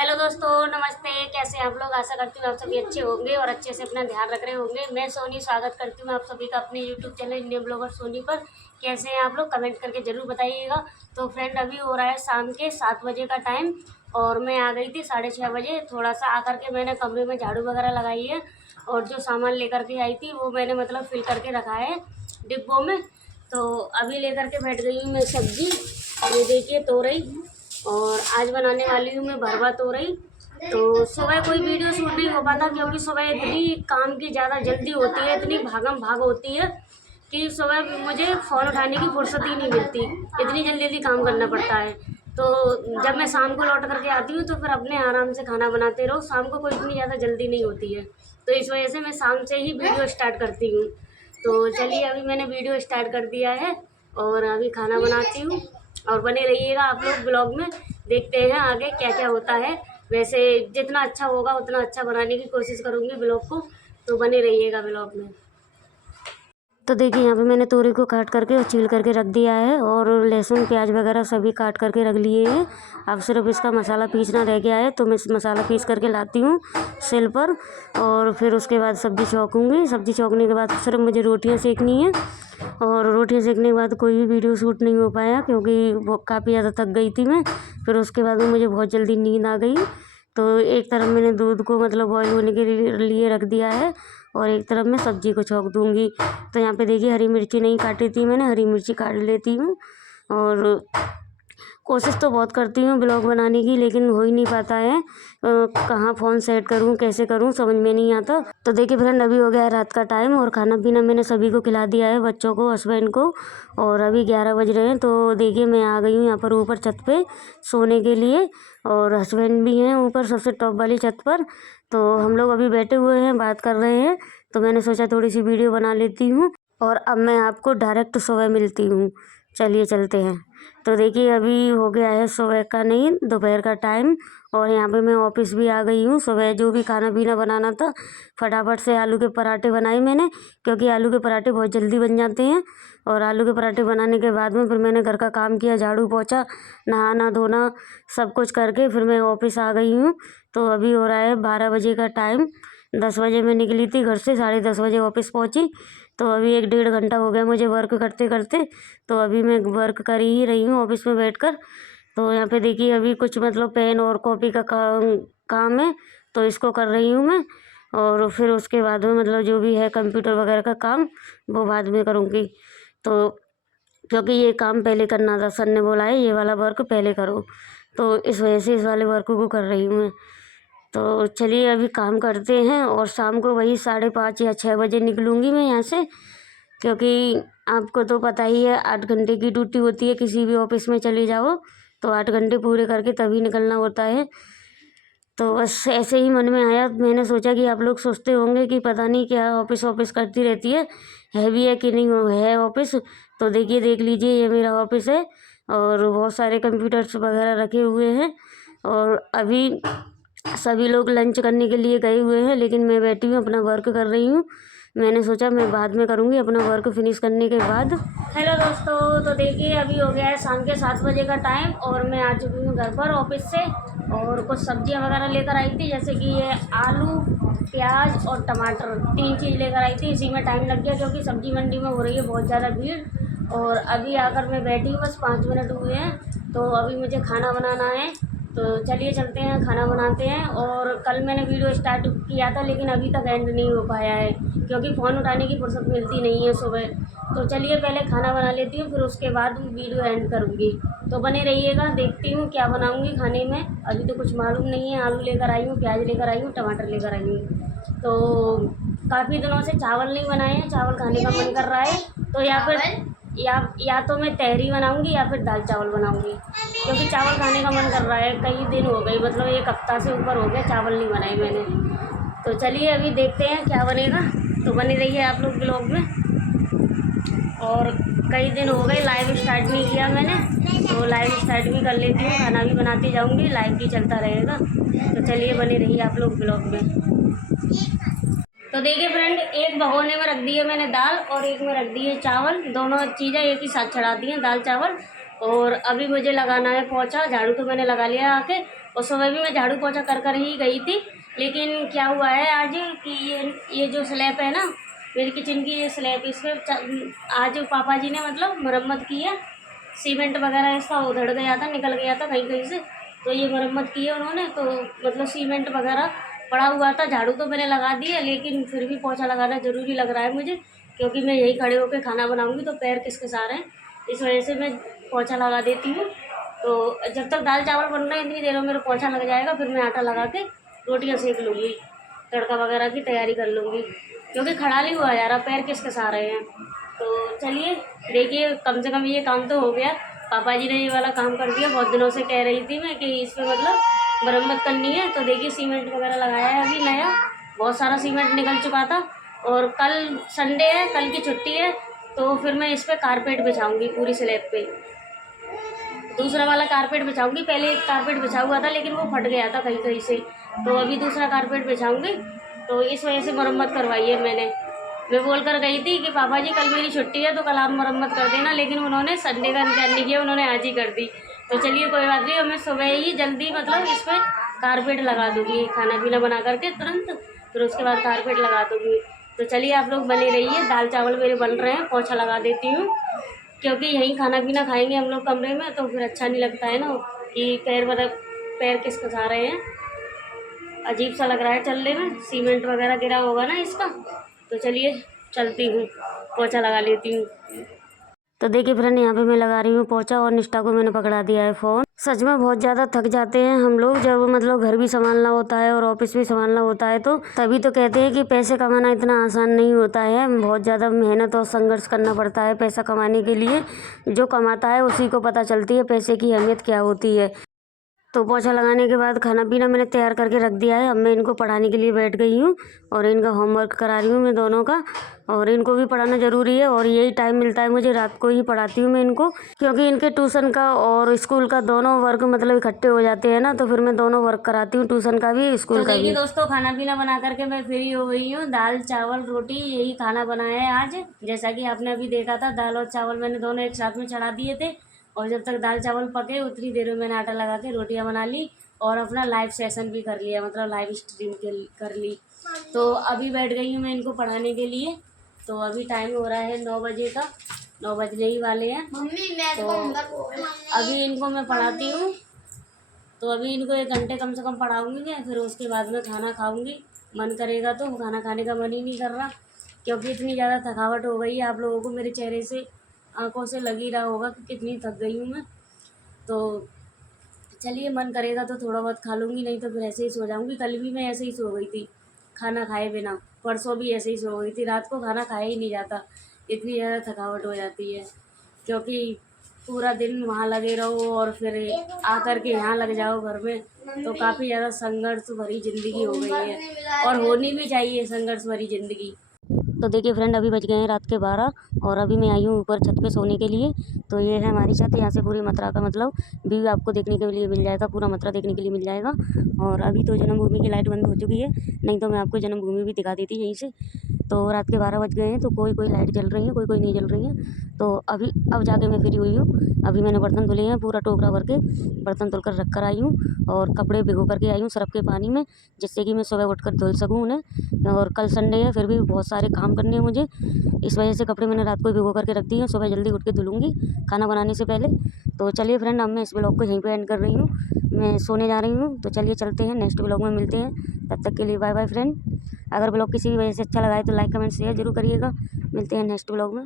Hello दोस्तों, नमस्ते। कैसे हैं आप लोग? आशा करती हूँ आप सभी अच्छे होंगे और अच्छे से अपना ध्यान रख रहे होंगे। मैं सोनी स्वागत करती हूँ आप सभी का अपने YouTube channel Indian blogger Soni पर। कैसे हैं आप लोग? कमेंट करके ज़रूर बताइएगा। तो फ्रेंड, अभी हो रहा है शाम के 7 बजे का टाइम और मैं आ गई थी 6:30 बजे। थोड़ा सा आकर के मैंने कमरे में झाड़ू वगैरह लगाई है और जो सामान लेकर के आई थी वो मैंने मतलब फिल करके रखा है डिब्बों में। तो अभी लेकर के बैठ गई हूँ मैं सब्जी। ये देखिए तोरई, और आज बनाने वाली हूँ मैं भरवा तोरई। तो सुबह कोई वीडियो शूट नहीं हो पाता क्योंकि सुबह इतनी काम की ज़्यादा जल्दी होती है, इतनी भागम भाग होती है कि सुबह मुझे फ़ोन उठाने की फुर्सत ही नहीं मिलती। इतनी जल्दी जल्दी काम करना पड़ता है। तो जब मैं शाम को लौट करके आती हूँ तो फिर अपने आराम से खाना बनाते रहो। शाम को कोई इतनी ज़्यादा जल्दी नहीं होती है, तो इस वजह से मैं शाम से ही वीडियो स्टार्ट करती हूँ। तो चलिए, अभी मैंने वीडियो स्टार्ट कर दिया है और अभी खाना बनाती हूँ। और बने रहिएगा आप लोग ब्लॉग में, देखते हैं आगे क्या क्या होता है। वैसे जितना अच्छा होगा उतना अच्छा बनाने की कोशिश करूँगी ब्लॉग को, तो बने रहिएगा ब्लॉग में। तो देखिए, यहाँ पे मैंने तोरी को काट करके और छील करके रख दिया है और लहसुन प्याज वगैरह सभी काट करके रख लिए हैं। अब सिर्फ इसका मसाला पीसना रह गया है, तो मैं मसाला पीस करके लाती हूँ सिल पर और फिर उसके बाद सब्ज़ी छौंकूँगी। सब्ज़ी छौंकने के बाद सिर्फ मुझे रोटियाँ सेकनी है और रोटियाँ सेकने के बाद कोई भी वीडियो शूट नहीं हो पाया क्योंकि वो काफ़ी ज़्यादा थक गई थी मैं। फिर उसके बाद में मुझे बहुत जल्दी नींद आ गई। तो एक तरफ मैंने दूध को मतलब बॉयल होने के लिए रख दिया है और एक तरफ मैं सब्ज़ी को छौंक दूँगी। तो यहाँ पे देखिए, हरी मिर्ची नहीं काटी थी मैंने, हरी मिर्ची काट लेती हूँ। और कोशिश तो बहुत करती हूँ ब्लॉग बनाने की, लेकिन हो ही नहीं पाता है। कहाँ फ़ोन सेट करूँ, कैसे करूँ, समझ में नहीं आता। तो देखिए फ्रेंड, अभी हो गया है रात का टाइम और खाना पीना मैंने सभी को खिला दिया है, बच्चों को, हस्बैंड को। और अभी 11 बज रहे हैं। तो देखिए, मैं आ गई हूँ यहाँ पर ऊपर छत पे सोने के लिए और हस्बैंड भी हैं ऊपर सबसे टॉप वाली छत पर। तो हम लोग अभी बैठे हुए हैं, बात कर रहे हैं। तो मैंने सोचा थोड़ी सी वीडियो बना लेती हूँ और अब मैं आपको डायरेक्ट सुबह मिलती हूँ। चलिए चलते हैं। तो देखिए, अभी हो गया है सुबह का नहीं, दोपहर का टाइम और यहाँ पे मैं ऑफिस भी आ गई हूँ। सुबह जो भी खाना पीना बनाना था, फटाफट से आलू के पराठे बनाए मैंने, क्योंकि आलू के पराठे बहुत जल्दी बन जाते हैं। और आलू के पराठे बनाने के बाद में फिर मैंने घर का काम किया, झाड़ू पोछा, नहाना धोना सब कुछ करके फिर मैं ऑफिस आ गई हूँ। तो अभी हो रहा है 12 बजे का टाइम। 10 बजे मैं निकली थी घर से, 10:30 बजे ऑफिस पहुँची। तो अभी 1-1.5 घंटा हो गया मुझे वर्क करते करते। तो अभी मैं वर्क कर ही रही हूँ ऑफिस में बैठकर। तो यहाँ पे देखिए, अभी कुछ मतलब पेन और कॉपी का काम है, तो इसको कर रही हूँ मैं। और फिर उसके बाद में मतलब जो भी है कंप्यूटर वगैरह का काम, वो बाद में करूँगी। तो क्योंकि ये काम पहले करना था, सर ने बोला है ये वाला वर्क पहले करो, तो इस वजह से इस वाले वर्क को कर रही हूँ मैं। तो चलिए, अभी काम करते हैं और शाम को वही 5:30 या 6 बजे निकलूँगी मैं यहाँ से, क्योंकि आपको तो पता ही है 8 घंटे की ड्यूटी होती है, किसी भी ऑफिस में चले जाओ तो 8 घंटे पूरे करके तभी निकलना होता है। तो बस ऐसे ही मन में आया, मैंने सोचा कि आप लोग सोचते होंगे कि पता नहीं क्या ऑफिस ऑफिस करती रहती है भी है कि नहीं है ऑफिस। तो देखिए, देख लीजिए, ये मेरा ऑफिस है और बहुत सारे कंप्यूटर्स वगैरह रखे हुए हैं और अभी सभी लोग लंच करने के लिए गए हुए हैं, लेकिन मैं बैठी हूँ अपना वर्क कर रही हूँ। मैंने सोचा मैं बाद में करूँगी अपना वर्क फिनिश करने के बाद। हेलो दोस्तों, तो देखिए, अभी हो गया है शाम के 7 बजे का टाइम और मैं आ चुकी हूँ घर पर ऑफिस से और कुछ सब्जियां वगैरह लेकर आई थी, जैसे कि ये आलू, प्याज और टमाटर, 3 चीज़ लेकर आई थी। इसी में टाइम लग गया क्योंकि सब्जी मंडी में हो रही है बहुत ज़्यादा भीड़। और अभी आकर मैं बैठी हूँ, बस 5 मिनट हुए हैं। तो अभी मुझे खाना बनाना है, तो चलिए चलते हैं, खाना बनाते हैं। और कल मैंने वीडियो स्टार्ट किया था लेकिन अभी तक एंड नहीं हो पाया है क्योंकि फ़ोन उठाने की फुर्सत मिलती नहीं है सुबह। तो चलिए, पहले खाना बना लेती हूँ, फिर उसके बाद वीडियो एंड करूँगी। तो बने रहिएगा, देखती हूँ क्या बनाऊँगी खाने में। अभी तो कुछ मालूम नहीं है। आलू लेकर आई हूँ, प्याज लेकर आई हूँ, टमाटर लेकर आई हूँ। तो काफ़ी दिनों से चावल नहीं बनाए हैं, चावल खाने का मन कर रहा है। तो या तो मैं तहरी बनाऊँगी या फिर दाल चावल बनाऊँगी, क्योंकि चावल खाने का मन कर रहा है। कई दिन हो गए, मतलब 1 हफ्ता से ऊपर हो गया चावल नहीं बनाए मैंने। तो चलिए, अभी देखते हैं क्या बनेगा। तो बने रहिए आप लोग ब्लॉग में। और कई दिन हो गए लाइव स्टार्ट नहीं किया मैंने, तो लाइव स्टार्ट भी कर लेती हूँ, खाना भी बनाती जाऊँगी, लाइव भी चलता रहेगा। तो चलिए, बने रहिए आप लोग ब्लॉग में। तो देखिए फ्रेंड, एक भगोने में रख दिए मैंने दाल और एक में रख दिए चावल, दोनों चीज़ें एक ही साथ चढ़ा दी हैं, दाल चावल। और अभी मुझे लगाना है पोंछा। झाड़ू तो मैंने लगा लिया आके, और सुबह भी मैं झाड़ू पोछा कर कर ही गई थी। लेकिन क्या हुआ है आज कि ये जो स्लैब है ना मेरी किचन की, ये स्लैब इस पर आज पापा जी ने मतलब मरम्मत की है। सीमेंट वगैरह इसका उधड़ गया था, निकल गया था कहीं कहीं से, तो ये मरम्मत की है उन्होंने। तो मतलब सीमेंट वगैरह पड़ा हुआ था, झाड़ू तो मैंने लगा दी है, लेकिन फिर भी पोछा लगाना ज़रूरी लग रहा है मुझे, क्योंकि मैं यहीं खड़े होकर खाना बनाऊँगी तो पैर किसके आ रहे हैं, इस वजह से मैं पोछा लगा देती हूँ। तो जब तक दाल चावल बन रहे हैं इतनी देर में मेरा पोछा लग जाएगा, फिर मैं आटा लगा के रोटियाँ सेक लूँगी, तड़का वगैरह की तैयारी कर लूँगी, क्योंकि खड़ा नहीं हुआ यार, पैर किसके आ रहे हैं। तो चलिए देखिए, कम से कम ये काम तो हो गया। पापा जी ने ये वाला काम कर दिया। बहुत दिनों से कह रही थी मैं कि इस पर मतलब मरम्मत करनी है। तो देखिए सीमेंट वगैरह लगाया है अभी नया, बहुत सारा सीमेंट निकल चुका था। और कल संडे है, कल की छुट्टी है, तो फिर मैं इस पर कारपेट बिछाऊँगी पूरी स्लैब पे, दूसरा वाला कारपेट बिछाऊंगी। पहले एक कारपेट बिछा हुआ था लेकिन वो फट गया था कहीं कहीं से, तो अभी दूसरा कारपेट बिछाऊंगी। तो इस वजह से मरम्मत करवाई है मैंने। मैं बोल कर गई थी कि पापा जी कल मेरी छुट्टी है तो कल आप मरम्मत कर देना, लेकिन उन्होंने संडे का इंतजार नहीं किया, उन्होंने आज ही कर दी। तो चलिए कोई बात नहीं, मैं सुबह ही जल्दी मतलब इस पर कारपेट लगा दूँगी, खाना पीना बना करके तुरंत, फिर उसके बाद कारपेट लगा दूँगी। तो चलिए आप लोग बने रहिए, दाल चावल मेरे बन रहे हैं, पोछा लगा देती हूँ, क्योंकि यहीं खाना पीना खाएंगे हम लोग कमरे में, तो फिर अच्छा नहीं लगता है ना कि पैर किस खा रहे हैं, अजीब सा लग रहा है चलने में, सीमेंट वगैरह गिरा होगा ना इसका। तो चलिए चलती हूँ, पोछा लगा लेती हूँ। तो देखिए फ्रेंड, यहाँ पे मैं लगा रही हूँ पोछा और निष्ठा को मैंने पकड़ा दिया है फ़ोन। सच में बहुत ज़्यादा थक जाते हैं हम लोग, जब मतलब घर भी संभालना होता है और ऑफिस भी संभालना होता है, तो तभी तो कहते हैं कि पैसे कमाना इतना आसान नहीं होता है। बहुत ज़्यादा मेहनत और संघर्ष करना पड़ता है पैसा कमाने के लिए। जो कमाता है उसी को पता चलती है पैसे की अहमियत क्या होती है। तो पोछा लगाने के बाद खाना पीना मैंने तैयार करके रख दिया है। अब मैं इनको पढ़ाने के लिए बैठ गई हूँ और इनका होमवर्क करा रही हूँ मैं दोनों का, और इनको भी पढ़ाना ज़रूरी है। और यही टाइम मिलता है मुझे, रात को ही पढ़ाती हूँ मैं इनको, क्योंकि इनके ट्यूशन का और स्कूल का दोनों वर्क मतलब इकट्ठे हो जाते हैं ना, तो फिर मैं दोनों वर्क कराती हूँ, ट्यूशन का भी स्कूल का भी। दोस्तों खाना पीना बना करके मैं फ्री हो गई हूँ। दाल चावल रोटी यही खाना बनाया है आज। जैसा कि आपने अभी देखा था, दाल और चावल मैंने दोनों एक साथ में चढ़ा दिए थे, और जब तक दाल चावल पके उतनी देर में मैंने आटा लगा के रोटियां बना ली और अपना लाइव सेशन भी कर लिया, मतलब लाइव स्ट्रीम कर ली। तो अभी बैठ गई हूँ मैं इनको पढ़ाने के लिए। तो अभी टाइम हो रहा है 9 बजे का, 9 बजने ही वाले हैं। तो अभी इनको मैं पढ़ाती हूँ, तो अभी इनको 1 घंटे कम से कम पढ़ाऊँगी मैं, फिर उसके बाद में खाना खाऊँगी। मन करेगा तो, खाना खाने का मन ही नहीं कर रहा, क्योंकि इतनी ज़्यादा थकावट हो गई है। आप लोगों को मेरे चेहरे से, आंखों से लग ही रहा होगा कि कितनी थक गई हूँ मैं। तो चलिए मन करेगा तो थोड़ा बहुत खा लूँगी, नहीं तो फिर ऐसे ही सो जाऊँगी। कल भी मैं ऐसे ही सो गई थी खाना खाए बिना, परसों भी ऐसे ही सो गई थी, रात को खाना खाया ही नहीं जाता, इतनी ज़्यादा थकावट हो जाती है। क्योंकि पूरा दिन वहाँ लगे रहो और फिर आकर के यहाँ लग जाओ घर में, तो काफ़ी ज़्यादा संघर्ष भरी ज़िंदगी हो गई है, और होनी भी चाहिए संघर्ष भरी ज़िंदगी। तो देखिए फ्रेंड, अभी बज गए हैं रात के 12 और अभी मैं आई हूँ ऊपर छत पे सोने के लिए। तो ये है हमारी छत, यहाँ से पूरी मथुरा का मतलब व्यू आपको देखने के लिए मिल जाएगा, पूरा मथुरा देखने के लिए मिल जाएगा। और अभी तो जन्मभूमि की लाइट बंद हो चुकी है, नहीं तो मैं आपको जन्मभूमि भी दिखा देती यहीं से। तो रात के 12 बज गए हैं, तो कोई लाइट जल रही है, कोई नहीं जल रही है। तो अब जाके मैं फ्री हुई हूँ। अभी मैंने बर्तन धुले हैं, पूरा टोकरा भर के बर्तन धुल कर रख कर आई हूँ, और कपड़े भिगो करके आई हूँ सर्फ के पानी में, जिससे कि मैं सुबह उठ कर धुल सकूँ उन्हें। और कल संडे है, फिर भी बहुत सारे काम करने हैं मुझे, इस वजह से कपड़े मैंने रात को भिगो करके रख दिए हैं, सुबह जल्दी उठ के धुलूँगी खाना बनाने से पहले। तो चलिए फ्रेंड, अब मैं इस ब्लॉग को यहीं पे एंड कर रही हूँ, मैं सोने जा रही हूँ। तो चलिए चलते हैं, नेक्स्ट ब्लॉग में मिलते हैं, तब तक के लिए बाय बाय फ्रेंड। अगर ब्लॉग किसी भी वजह से अच्छा लगा है तो लाइक कमेंट शेयर जरूर करिएगा। मिलते हैं नेक्स्ट ब्लॉग में।